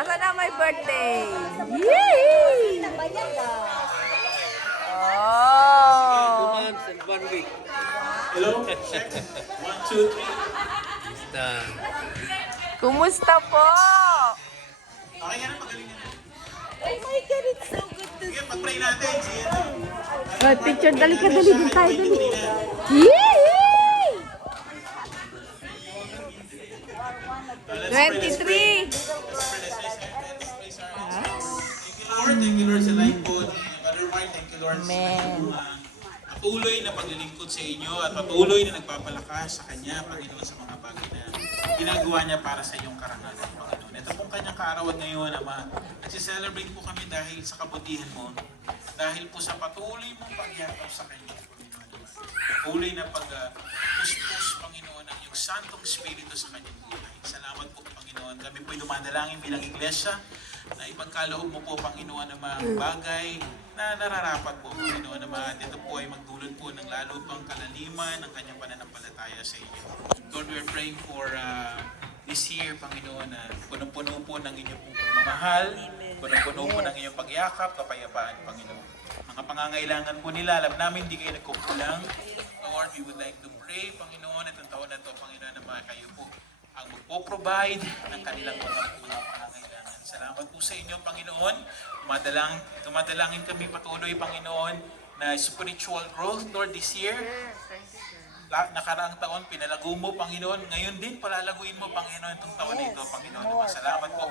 Asa na my birthday? Yee! Oh! 2 months and 1 week. Hello? Check. 1, 2, 3. Basta. Kumusta po? Okay ka na, magaling ka na. Oh my God, it's so good to Sige, pag-pray natin. Sige na. see. Picture, dali ka, dali. Dali tayo, dali. Yee! 23. Thank you Lord sa life po. Brother Mark, thank you Lord sa Amen. patuloy na paglilingkod sa inyo at patuloy na nagpapalakas sa Kanya, Panginoon, sa mga bagay na ginagawa niya para sa iyong karangalan, Panginoon. Ito pong kanyang kaarawan ngayon, Ama. Nagsiselebrate po kami dahil sa kabutihan mo, dahil po sa patuloy mong pagyakap sa Kanya, Panginoon. Patuloy na pag-puspos, Panginoon, ang iyong Santong Espiritu sa Kanyang buhay. Salamat po, Panginoon. Kami po'y dumadalangin bilang iglesia na ipagkaloob mo po, Panginoon, ng mga bagay na nararapat po, Panginoon, na dito po ay magdulot po ng lalo pang kalaliman ng kanyang pananampalataya sa inyo. Lord, we're praying for this year, Panginoon, na punong-puno po ng inyong pong pagmamahal, punong-puno po ng inyong pagyakap, kapayapaan, Panginoon. Mga pangangailangan po nila, alam namin hindi kayo nagkukulang. Lord, we would like to pray, Panginoon, itong taon na ito, Panginoon, na kayo po ang magpo-provide ng kanilang mga pangangailangan. Salamat po sa inyo, Panginoon. Dumadalangin kami patuloy, Panginoon, na spiritual growth, Lord, this year. Nakaraang taon, pinalago mo, Panginoon. Ngayon din, palalaguin mo, Panginoon, itong taon na ito, Panginoon. Salamat po.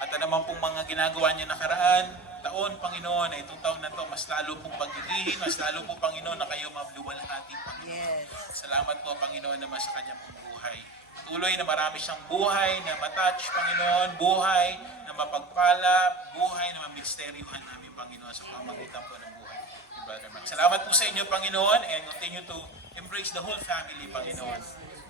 At naman pong mga ginagawa niya nakaraan taon, Panginoon, na itong taon na ito, mas lalo pong paggigihin, mas lalo po, Panginoon, na kayo maluwalhati, Panginoon. Salamat po, Panginoon, naman sa kanyang pong buhay. Tuloy na marami siyang buhay na matouch, Panginoon, buhay na mapagpala, buhay na mamisteryohan namin, Panginoon, sa pamagitan po ng buhay ni Brother Mark. Salamat po sa inyo, Panginoon, and continue to embrace the whole family, Panginoon.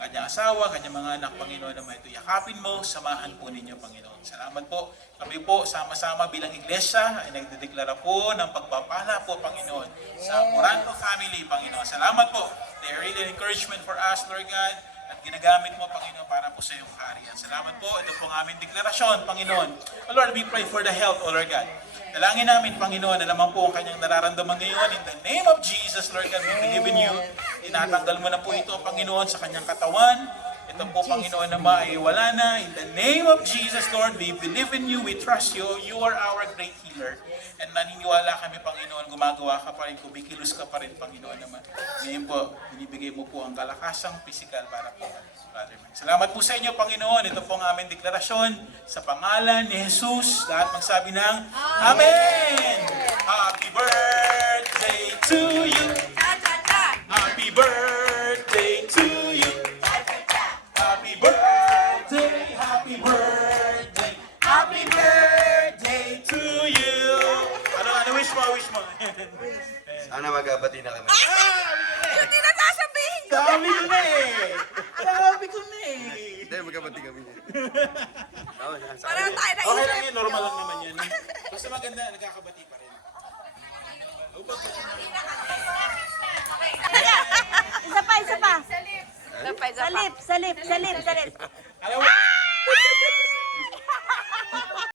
Kanyang asawa, kanyang mga anak, Panginoon, na ito yakapin mo, samahan po ninyo, Panginoon. Salamat po. Kami po, sama-sama bilang iglesia, ay nagdedeklara po ng pagpapala po, Panginoon, sa Moranto family, Panginoon. Salamat po. They are really an encouragement for us, Lord God, at ginagamit mo, Panginoon, para po sa iyong kaharian. Salamat po. Ito po ang aming deklarasyon, Panginoon. O Lord, we pray for the health, O Lord God. Dalangin namin, Panginoon, na naman po ang kanyang nararamdaman ngayon. In the name of Jesus, Lord God, we believe in you. Tinatanggal mo na po ito, Panginoon, sa kanyang katawan. Ito po, Panginoon, na maiwala na. In the name of Jesus, Lord, we believe in you. We trust you. You are our great healer. And naniniwala kami, Panginoon, gumagawa ka pa rin, kumikilos ka pa rin, Panginoon naman. Ngayon po, binibigay mo po ang kalakasang pisikal para po. Salamat po sa inyo, Panginoon. Ito po ang aming deklarasyon sa pangalan ni Jesus. Lahat magsabi ng Amen! Happy birthday to you! Happy birthday to you! Happy birthday! Happy birthday! Happy birthday to you! Ano wish mo? Wish mo? Sana magkabati na kami. Hindi na sasabihin ko. Sabi ko na eh! Sabi ko na eh! Hindi, magkabati kami. Parang tayo na Okay lang yan, normal lang naman yan. Basta maganda, nagkakabati pa rin. Isa pa, isa pa. Isa pa, isa pa. Salip. Alam mo,